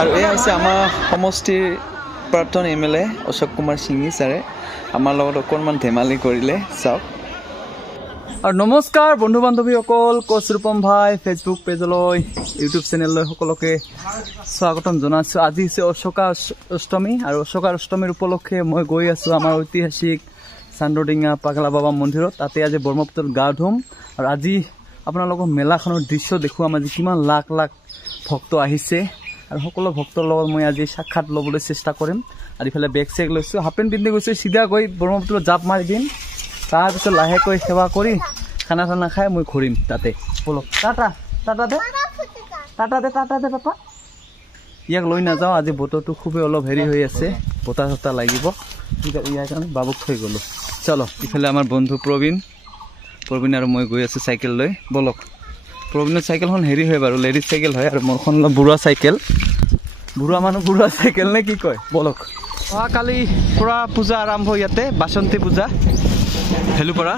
আৰু এই হৈছে আমাৰ সমষ্টিৰ প্ৰাক্তন MLA অশোক কুমাৰ সিংহী ছাৰে আমাৰ লগত অকণমান ধেমালি কৰিলে চাওক। আৰু নমস্কাৰ বন্ধু বান্ধৱীসকল, কোচ ৰূপম ভাই ফেচবুক পেজলৈ ইউটিউব চেনেললৈ সকলোকে স্বাগতম জনাইছোঁ। আজি হৈছে অশোকা অষ্টমী আৰু অশোকা অষ্টমীৰ উপলক্ষে মই গৈ আছোঁ আমাৰ ঐতিহাসিক চান্দডিঙা পাগলা বাবা মন্দিৰত। তাতে আজি ব্ৰহ্মপুত্ৰত গা ধুম আৰু আজি আপোনালোকক মেলাখনৰ দৃশ্য দেখুৱাম। আজি কিমান লাখ লাখ ভক্ত আহিছে আৰু সকলো ভক্তৰ লগত মই আজি সাক্ষাৎ ল'বলৈ চেষ্টা কৰিম। আৰু ইফালে বেগ চেগ লৈছোঁ, হাফ পেণ্ট পিন্ধি গৈছোঁ, চিধা গৈ ব্ৰহ্মপুত্ৰত জাপ মাৰি দিম। তাৰপিছত লাহেকৈ সেৱা কৰি খানা চানা খাই মই ঘূৰিম তাতে। বলক টাটা টাটা দে টাটা দে টাটা দে পাপা। ইয়াক লৈ নাযাওঁ, আজি বতৰটো খুবেই অলপ হেৰি হৈ আছে, বতাহ চতাহ লাগিব, ইয়াৰ কাৰণে বাবুক থৈ গ'লোঁ। চলো ইফালে আমাৰ বন্ধু প্ৰবীণ আৰু মই গৈ আছোঁ চাইকেল লৈ। বলক, প্ৰবীণৰ চাইকেলখন হেৰি হয় বাৰু, লেডিজ চাইকেল হয় আৰু মোৰখন অলপ বুঢ়া চাইকেল, বুঢ়া মানুহ বুঢ়া চাইকেল নে কি কয়। বলক, অহাকালি পৰা পূজা আৰম্ভ ইয়াতে, বাসন্তী পূজা ভেলুপাৰা।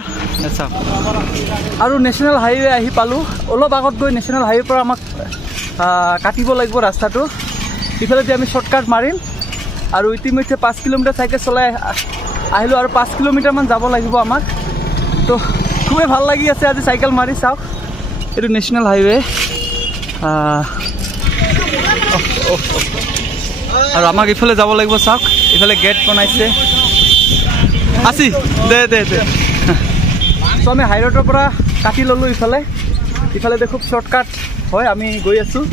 চাওক আৰু নেশ্যনেল হাইৱে আহি পালোঁ। অলপ আগত গৈ নেশ্যনেল হাইৱেৰ পৰা আমাক কাটিব লাগিব ৰাস্তাটো। ইফালেদি আমি শ্বৰ্টকাট মাৰিম আৰু ইতিমধ্যে 5 কিলোমিটাৰ চাইকেল চলাই আহিলোঁ আৰু 5 কিলোমিটাৰমান যাব লাগিব আমাক। তো খুবেই ভাল লাগি আছে আজি চাইকেল মাৰি। চাওক এইটো নেশ্যনেল হাইৱে আৰু আমাক ইফালে যাব লাগিব। চাওক ইফালে গেট বনাইছে আছি দে দে দে। ত' আমি হাইৰোডৰ পৰা কাটি ল'লোঁ ইফালে খুব শ্বৰ্টকাট হয়, আমি গৈ আছোঁ।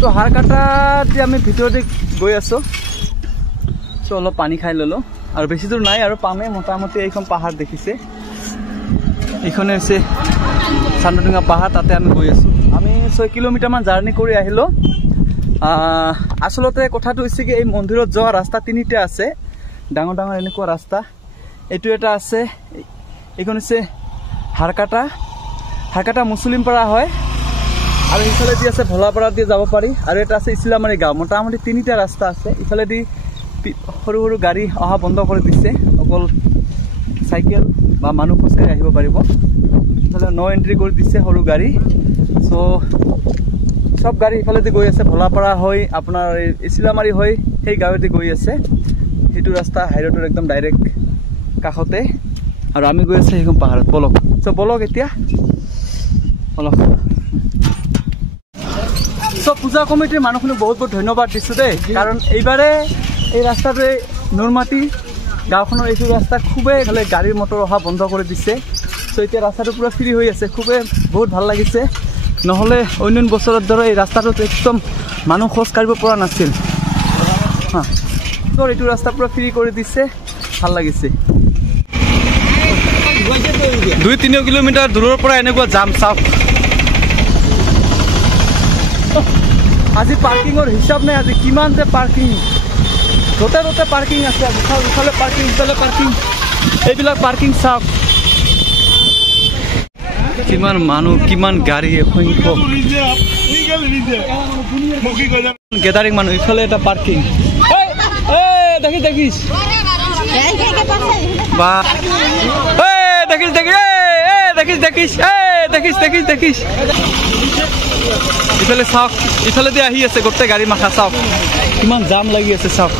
তো হাৰ কাটাত আমি ভিতৰতে গৈ আছোঁ। চ' অলপ পানী খাই ল'লোঁ আৰু বেছি দূৰ নাই আৰু পামেই মোটামুটি। এইখন পাহাৰ দেখিছে, এইখনে হৈছে চান্দডিঙা পাহাৰ, তাতে আমি গৈ আছোঁ। আমি 6 কিলোমিটাৰমান জাৰ্ণি কৰি আহিলোঁ। আচলতে কথাটো হৈছে কি, এই মন্দিৰত যোৱা ৰাস্তা 3টা আছে, ডাঙৰ ডাঙৰ এনেকুৱা ৰাস্তা। এইটো এটা আছে, এইখন হৈছে হাৰকাটা মুছলিম পাৰা হয় আৰু ইফালেদি আছে ভোলাপাৰা দিয়ে যাব পাৰি আৰু এটা আছে ইছলামাৰী গাঁও। মোটামুটি 3টা ৰাস্তা আছে। ইফালেদি সৰু সৰু গাড়ী অহা বন্ধ কৰি দিছে, অকল চাইকেল বা মানুহ খোজকাঢ়ি আহিব পাৰিব। ইফালে ন এণ্ট্ৰি কৰি দিছে সৰু গাড়ী। চ' চব গাড়ী ইফালেদি গৈ আছে, ভোলাপাৰা হৈ আপোনাৰ ইছলামাৰী হৈ সেই গাঁৱেদি গৈ আছে। সেইটো ৰাস্তা হাইৰোডৰ একদম ডাইৰেক্ট কাষতে আৰু আমি গৈ আছোঁ সেইখন পাহাৰত। বলক বলক এতিয়া বলক। চব পূজা কমিটিৰ মানুহখিনিক বহুত বহুত ধন্যবাদ দিছোঁ দেই, কাৰণ এইবাৰে এই ৰাস্তাটোৱে নুনমাটি গাঁওখনৰ এইটো ৰাস্তা খুবেই গাড়ী মটৰ অহা বন্ধ কৰি দিছে। চ' এতিয়া ৰাস্তাটো পূৰা ফ্ৰী হৈ আছে, খুবেই বহুত ভাল লাগিছে। নহ'লে অন্য বছৰৰ দৰে এই ৰাস্তাটোত একদম মানুহ খোজ কাঢ়িব পৰা নাছিল। ত' এইটো ৰাস্তা পূৰা ফ্ৰী কৰি দিছে, ভাল লাগিছে। 2-3 কিলোমিটাৰ দূৰৰ পৰা এনেকুৱা জাম। চাওক আজি পাৰ্কিঙৰ হিচাপ নাই, আজি কিমান যে পাৰ্কিং, য'তে ত'তে পাৰ্কিং আছে। ইফালে পাৰ্কিং, ইফালে পাৰ্কিং, এইবিলাক পাৰ্কিং। চাওক কিমান মানুহ, কিমান গাড়ী, অসংখ্য গেদাৰিং মানুহ। ইফালে এটা পাৰ্কিং, দেখিছ বা দেখিছ। ইফালে চাওক, ইফালেদি আহি আছে গোটেই গাড়ী মাথা। চাওক কিমান জাম লাগি আছে। চাওক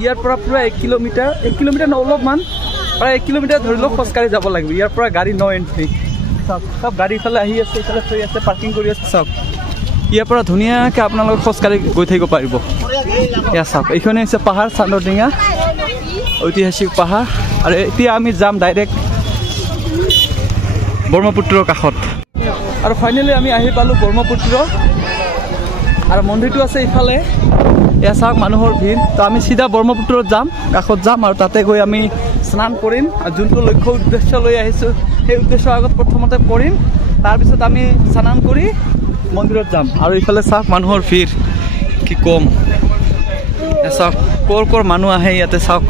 ইয়াৰ পৰা পুৰা 1 কিলোমিটাৰ অলপমান, প্ৰায় 1 কিলোমিটাৰ ধৰি লওক খোজকাঢ়ি যাব লাগিব। ইয়াৰ পৰা গাড়ী ন এণ্ট্ৰি। চাওক চব গাড়ী ইফালে আহি আছে, ইফালে থৈ আছে, পাৰ্কিং কৰি আছে। চাওক ইয়াৰ পৰা ধুনীয়াকৈ আপোনালোকে খোজকাঢ়ি গৈ থাকিব পাৰিব। এয়া চাওক এইখনে হৈছে পাহাৰ চান্দডিঙা, ঐতিহাসিক পাহাৰ। আৰু এতিয়া আমি যাম ডাইৰেক্ট ব্ৰহ্মপুত্ৰৰ কাষত। আৰু ফাইনেলি আমি আহি পালোঁ ব্ৰহ্মপুত্ৰ আৰু মন্দিৰটো আছে ইফালে। এয়া চাওক মানুহৰ ভিৰ। তো আমি চিধা ব্ৰহ্মপুত্ৰত যাম, কাষত যাম আৰু তাতে গৈ আমি স্নান কৰিম। আৰু যোনটো লক্ষ্য উদ্দেশ্য লৈ আহিছোঁ সেই উদ্দেশ্যৰ আগত প্ৰথমতে কৰিম, তাৰপিছত আমি স্নান কৰি মন্দিৰত যাম। আৰু ইফালে চাওক মানুহৰ ভিৰ কি কম। চাওক ক'ৰ মানুহ আহে ইয়াতে। চাওক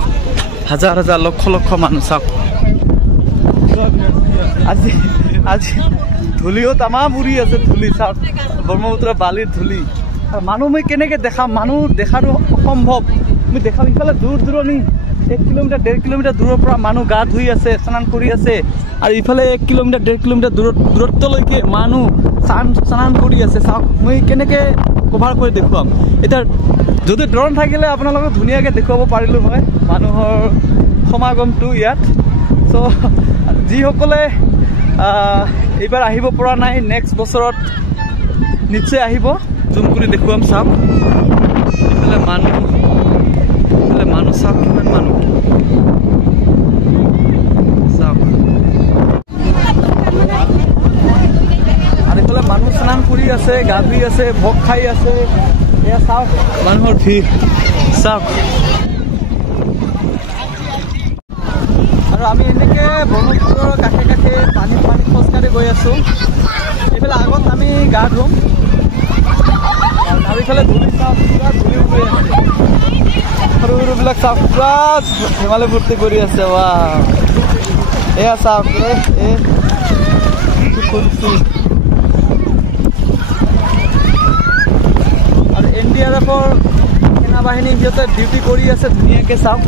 হাজাৰ হাজাৰ লক্ষ লক্ষ মানুহ। চাওক আজি ধূলিও তামাম উৰি আছে, ধূলি। চাওক ব্ৰহ্মপুত্ৰ বালিৰ ধূলি। মানুহ মই কেনেকৈ দেখাম, মানুহ দেখাটো অসম্ভৱ। মই দেখাম ইফালে দূৰ দূৰণি 1 কিলোমিটাৰ 1.5 কিলোমিটাৰ দূৰৰ পৰা মানুহ গা ধুই আছে, স্নান কৰি আছে, আৰু ইফালে 1 কিলোমিটাৰ 1.5 কিলোমিটাৰ দূৰত্বলৈকে মানুহ স্নান কৰি আছে। চাওক মই কেনেকৈ কভাৰ কৰি দেখুৱাম। এতিয়া যদি ড্ৰোন থাকিলে আপোনালোকক ধুনীয়াকৈ দেখুৱাব পাৰিলোঁ হয় মানুহৰ সমাগমটো ইয়াত। চ' যিসকলে এইবাৰ আহিব পৰা নাই, নেক্সট বছৰত নিশ্চয় আহিব, জুম কৰি দেখুৱাম। চাওক এইফালে মানুহ চাওক কিমান মানুহ, চাওক। আৰু এইফালে মানুহ স্নান কৰি আছে, গা ধুই আছে, ভোগ খাই আছে। এয়া চাওক মানুহৰ ভিৰ, চাওক। আৰু আমি এনেকৈ ব্ৰহ্মপুত্ৰৰ কাষে কাষে পানী খোজকাঢ়ি গৈ আছোঁ। এইফালে আগত আমি গা ধুম, আৰু এইফালে ধূলি চাওক, পুৰা ধূলি উৰি আছে। সৰু সৰুবিলাক চাওক পুৰা ধেমালি ফূৰ্তি কৰি আছে। ৱা এয়া চাওক, আৰু NDRF-ৰ সেনাবাহিনী সিহঁতে ডিউটি কৰি আছে ধুনীয়াকৈ। চাওক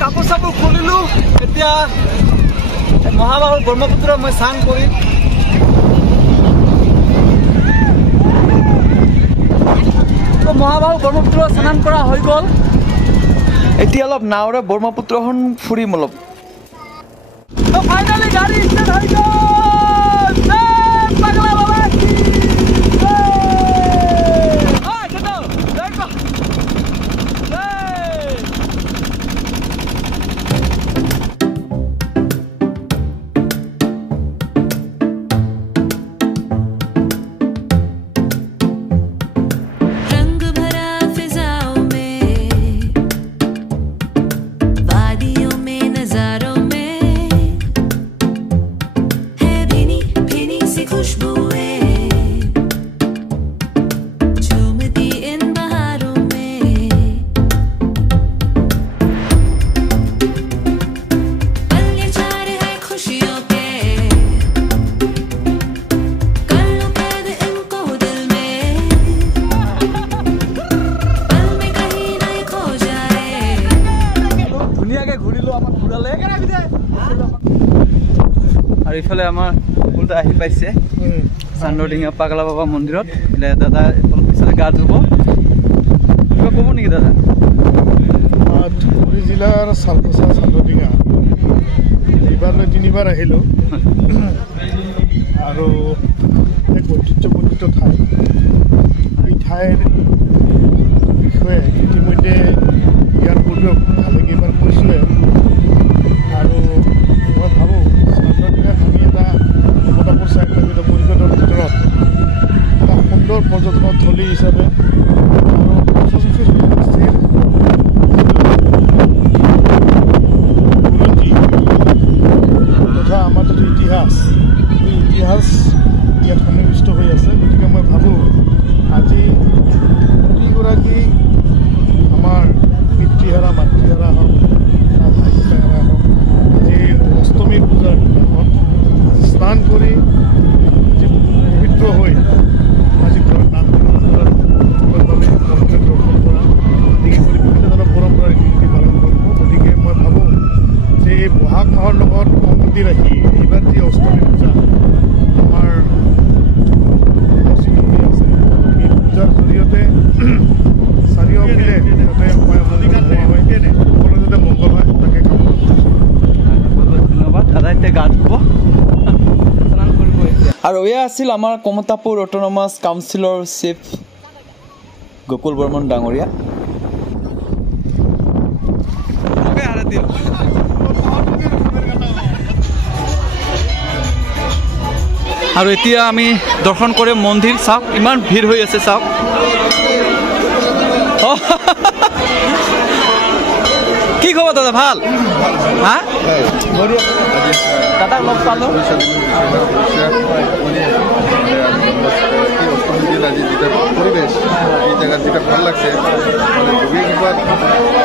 কাপোৰ চাপোৰ খুলিলোঁ। এতিয়া মহাবাহু ব্ৰহ্মপুত্ৰ মই স্নান কৰিম। মহাবাহু ব্ৰহ্মপুত্ৰ স্নান কৰা হৈ গ'ল। এতিয়া অলপ নাওৰে ব্ৰহ্মপুত্ৰখন ফুৰিম অলপ। ফাইনেলি গাড়ী ষ্টাৰ্ট হৈ গ'ল। পাগলা বাবা আৰু ইফালে আমাৰ সকলোতে আহি পাইছে চান্দৰডিঙা পাগলা বাবা মন্দিৰত। দাদা পিছতে গা ধুব, কিবা ক'ব নেকি দাদা? ধুবুৰী জিলাৰ চালকচা চান্দৰডিঙা এইবাৰলৈ 3বাৰ আহিলোঁ, আৰু এক ঐতিহ্যমণ্ডিত ঠাই। এই ঠাইৰ বিষয়ে ইতিমধ্যে ইয়াৰ পূৰ্বেও ভালেকেইবাৰ কৈছোঁৱে, আৰু মই ভাবোঁ চান্দৰডিঙাক আমি এটা মমতাপুৰ স্বায়ত্তশাসিত পৰিষদৰ ভিতৰত এটা সুন্দৰ পৰ্যটনৰ থলী হিচাপে তথা আমাৰ যিটো ইতিহাস, এই ইতিহাস ইয়াত সন্নিৱিষ্ট হৈ আছে। গতিকে মই ভাবোঁ আজি প্ৰতিগৰাকী আমাৰ পিতৃহাৰা মাতৃহাৰা হওক, ভাইহাৰা হওক, আজি অষ্টমী পূজাৰ দিনাখন স্নান কৰি যি পবিত্ৰ হৈ আজি ঘৰত নাম বাবে মন্দিৰ দৰ্শন কৰা, আদিকে কৰি বিভিন্ন ধৰণৰ পৰম্পৰা ৰীতি নীতি পালন কৰিব। গতিকে মই ভাবোঁ যে এই বহাগ মাহৰ লগত সংগতি ৰাখি এইবাৰ যি অষ্টমী পূজা আমাৰ সংস্কৃতি আছে, এই পূজাৰ জৰিয়তে চাৰিওপিনে যাতে সকলো যাতে মংগল হয় তাকে কামনা কৰিছোঁ। ধন্যবাদ দাদা। এতিয়া গা ধুব, স্নান কৰিব। আৰু এয়া আছিল আমাৰ কমতাপুৰ অট'নমাছ কাউন্সিলৰ চিফ গকুল বৰ্মন ডাঙৰীয়া। আৰু এতিয়া আমি দৰ্শন কৰিম মন্দিৰ। চাওক ইমান ভিৰ হৈ আছে, চাওক। কি খবৰ দাদা? ভাল? হা দাদাক লগ পালোঁ। আজি যেটা পরিবেশ এই জায়গার যেটা ভালো লাগছে, মানে ডুবে কিংবা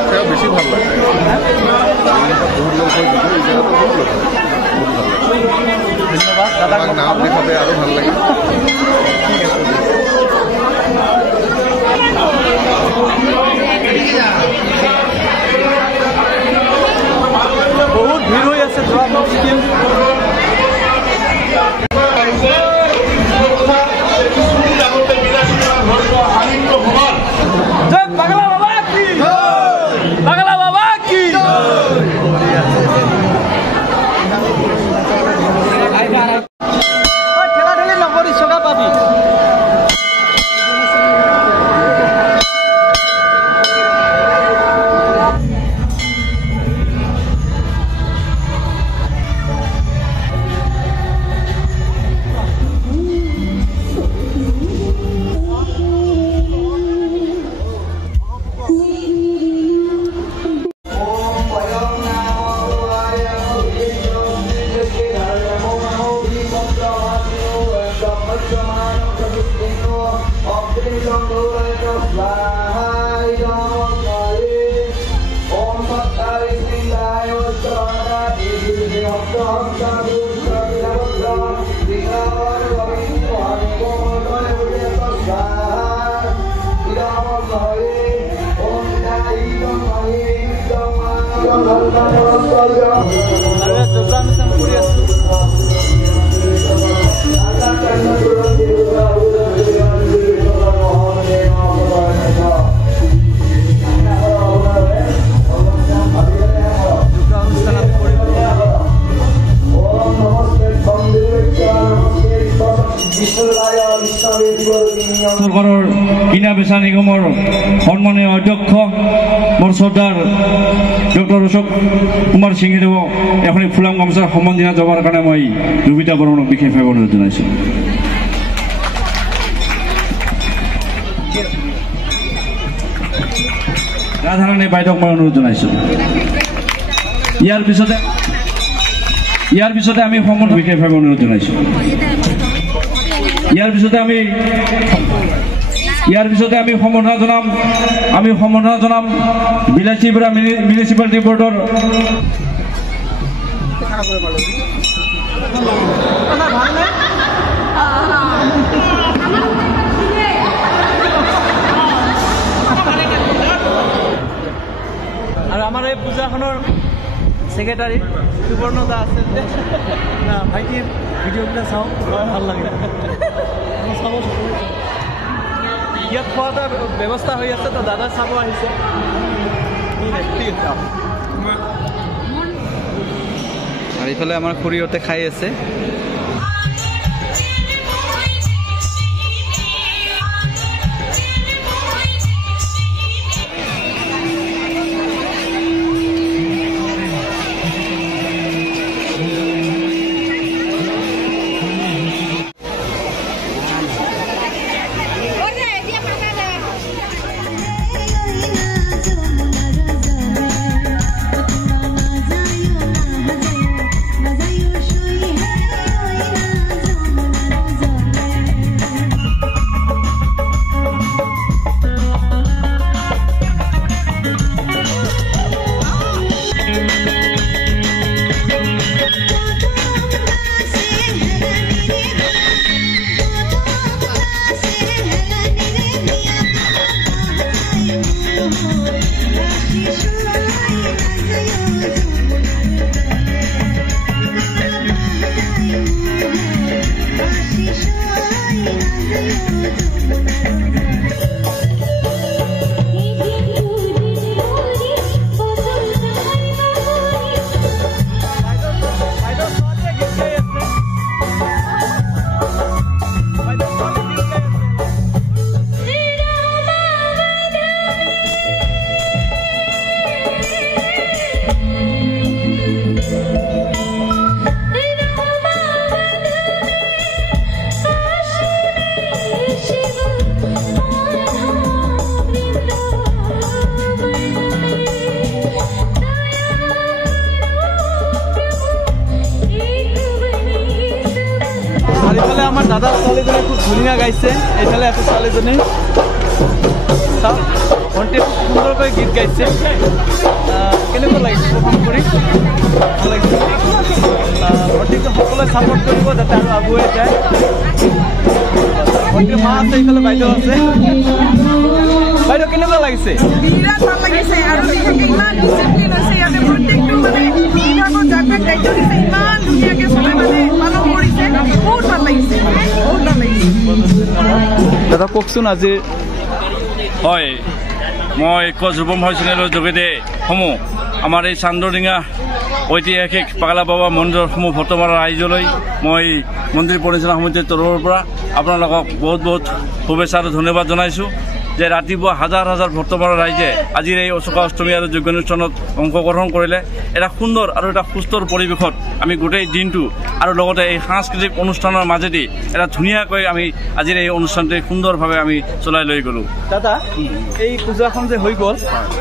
সেটা বেশি ভালো লাগছে। বহুত লোক হয়, এই জায়গা তো বহুত লোক হয়, বহুত ভালো লাগছে। ধন্যবাদ দাদা। নাম দেখাবে আরো ভালো লাগে। ঠিক আছে। যোগানুষ্ঠান কৰি আছো। চৰকাৰৰ কিনা বেচা নিগমৰ সন্মানীয় অধ্যক্ষ মোৰ শ্ৰদ্ধাৰ ডক্টৰ অশোক কুমাৰ সিংদেৱক এখনি ফুলাম গামোচাৰ সম্বন্ধীয় জবাৰ কাৰণে মই জুবিতা বৰ্মনক বিশেষভাৱে অনুৰোধ জনাইছোঁ। ৰাধাৰাণী বাইদেউক মই অনুৰোধ জনাইছোঁ। ইয়াৰ পিছতে আমি সমন বিশেষভাৱে অনুৰোধ জনাইছোঁ। ইয়াৰ পিছতে আমি সম্বৰ্ধনা জনাম বিলাসীপুৰা মিউনিচিপালিটি বৰ্ডৰ আৰু আমাৰ এই পূজাখনৰ সেক্ৰেটাৰী সুবৰ্ণ দা আছে না ভাইটিৰ ভিডিঅ'বিলাক চাওঁ ভাল লাগে। ইয়াত খোৱা এটা ব্যৱস্থা হৈ আছে, তো দাদা চাব আহিছে। আৰু ইফালে আমাৰ খুৰীহঁতে খাই আছে। আমাৰ দাদা ছোৱালীজনী খুব ধুনীয়া গাইছে। এইফালে আছে ছোৱালীজনী, ভণ্টি খুব সুন্দৰকৈ গীত গাইছে। কেনেকুৱা লাগিছে পাৰফৰ্ম কৰি? ভাল লাগিছে। ভণ্টিক সকলোৱে ছাপোৰ্ট কৰিব যাতে আৰু আগুৱাই যায়। ভণ্টিৰ মা আছে, এইফালে বাইদেউ আছে। বাইদেউ কেনেকুৱা লাগিছে? বিৰাট ভাল লাগিছে। আৰু বিশেষকৈ ইমান ডিচিপ্লিন হৈছে ইয়াতে, প্ৰত্যেকটো মানে বিভাগত যাক যাক দায়িত্ব দিছে ইমান ধুনীয়াকৈ চবে মানে পালন কৰিছে। বহুত ভাল লাগিছে, বহুত ভাল লাগিছে। দাদা কওকচোন আজি। হয়, মই কোচ ৰূপম ভাই চেনেলৰ যোগেদি সমূহ আমাৰ এই চান্দৰডিঙা ঐতিহাসিক পাগলা বাবা মন্দিৰসমূহ ভট্টমাৰা ৰাইজলৈ মই মন্দিৰ পৰিচালনা সমিতিৰ তৰফৰ পৰা আপোনালোকক বহুত বহুত শুভেচ্ছা আৰু ধন্যবাদ জনাইছোঁ যে ৰাতিপুৱা হাজাৰ হাজাৰ ভট্টমাৰা ৰাইজে আজিৰ এই অশোকা অষ্টমী আৰু যজ্ঞানুষ্ঠানত অংশগ্ৰহণ কৰিলে। এটা সুন্দৰ আৰু এটা সুস্থৰ পৰিৱেশত আমি গোটেই দিনটো আৰু লগতে এই সাংস্কৃতিক অনুষ্ঠানৰ মাজেদি এটা ধুনীয়াকৈ আমি আজিৰ এই অনুষ্ঠানটো সুন্দৰভাৱে আমি চলাই লৈ গ'লোঁ। দাদা, এই পূজাখন যে হৈ গ'ল,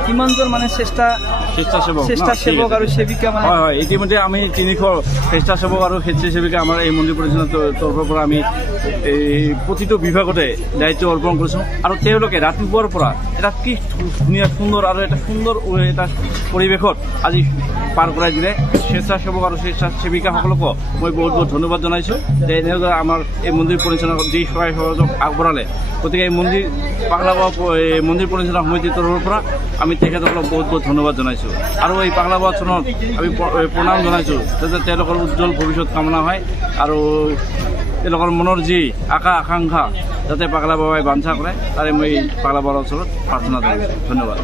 কিমানজন মানে স্বেচ্ছাসেৱক আৰু সেৱিকা মানে? হয় হয়, ইতিমধ্যে আমি 300 স্বেচ্ছাসেৱক আৰু স্বেচ্ছাসেৱিকা আমাৰ এই মন্দিৰ পৰিচালনাৰ তৰফৰ পৰা আমি এই প্ৰতিটো বিভাগতে দায়িত্ব অৰ্পণ কৰিছোঁ। আৰু তেওঁলোকে ৰাতিপুৱাৰ পৰা এটা কি ধুনীয়া সুন্দৰ আৰু এটা সুন্দৰ এটা পৰিৱেশত আজি পাৰ কৰাই দিলে স্বেচ্ছাসেৱক আৰু স্বেচ্ছাসেৱিকাসকলকো মই বহুত বহুত ধন্যবাদ জনাইছোঁ যে এনেদৰে আমাৰ এই মন্দিৰ পৰিচালনাত যি সহায় সহযোগ আগবঢ়ালে। গতিকে এই মন্দিৰ পাগলা বাবা মন্দিৰ পৰিচালনা সমিতিৰ তৰফৰ পৰা আমি তেখেতসকলক বহুত বহুত ধন্যবাদ জনাইছোঁ আৰু এই পাগলা বাবা চৰণত আমি প্ৰণাম জনাইছোঁ যাতে তেওঁলোকৰ উজ্জ্বল ভৱিষ্যত কামনা হয় আৰু তেওঁলোকৰ মনৰ যি আকাংক্ষা যাতে পাগলা বাবাই বাঞ্ছা কৰে তাৰে মই পাগলা বাবাৰ ওচৰত প্ৰাৰ্থনা জনাইছোঁ। ধন্যবাদ।